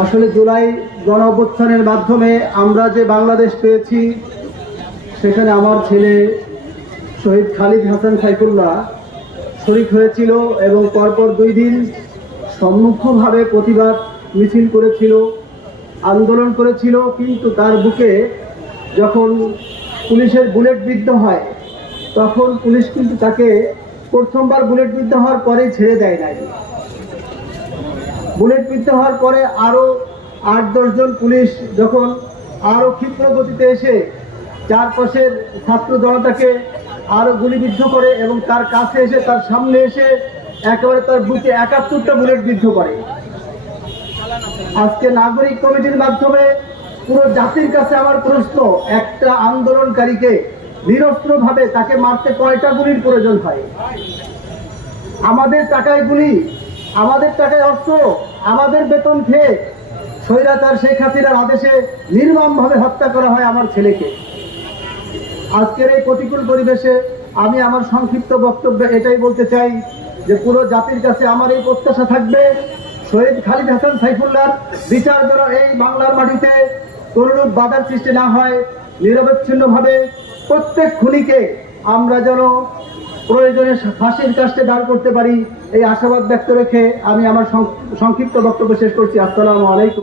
আসলে জুলাই গণ অভ্যুত্থানের মাধ্যমে আমরা যে বাংলাদেশ পেয়েছি, সেখানে আমার ছেলে শহীদ খালিদ হাসান সাইফুল্লাহ শরিক হয়েছিল এবং পরপর দুই দিন সম্মুখভাবে প্রতিবাদ মিছিল করেছিল, আন্দোলন করেছিল, কিন্তু তার বুকে যখন পুলিশের বুলেট বিদ্ধ হয়, তখন পুলিশ কিন্তু তাকে প্রথমবার বুলেট বিদ্ধ হওয়ার পরেই ছেড়ে দেয় নাই। বুলেট বিদ্ধ হওয়ার পরে আরও আট দশজন পুলিশ যখন আরও ক্ষিপ্র গতিতে এসে চারপাশের ছাত্র জনতাকে আরও গুলিবিদ্ধ করে এবং তার কাছে এসে, তার সামনে এসে একেবারে তার বুকে একাত্তরটা বুলেট বিদ্ধ করে। আজকে নাগরিক কমিটির মাধ্যমে পুরো জাতির কাছে আমার প্রশ্ন, একটা আন্দোলনকারীকে নিরস্ত্রভাবে তাকে মারতে কয়টা গুলির প্রয়োজন হয়? আমাদের টাকায় গুলি আমাদের টাকায় অস্ত্র আমাদের বেতন খেয়ে স্বৈরাচার শেখ হাসিনার আদেশে নির্মমভাবে হত্যা করা হয় আমার ছেলেকে। আজকের এই প্রতিকূল পরিবেশে আমি আমার সংক্ষিপ্ত বক্তব্যে এটাই বলতে চাই যে পুরো জাতির কাছে আমার এই প্রত্যাশা থাকবে, শহীদ খালিদ হাসান সাইফুল্লাহ বিচার যেন এই বাংলার মাটিতে কোনরূপ বাধার সৃষ্টি না হয়, নিরবচ্ছিন্নভাবে প্রত্যেক খুনিকে আমরা যেন প্রয়োজনে ফাঁসির কাজটা দাঁড় করতে পারি। এই আশাবাদ ব্যক্ত রেখে আমি আমার সংক্ষিপ্ত বক্তব্য শেষ করছি। আসসালামু আলাইকুম।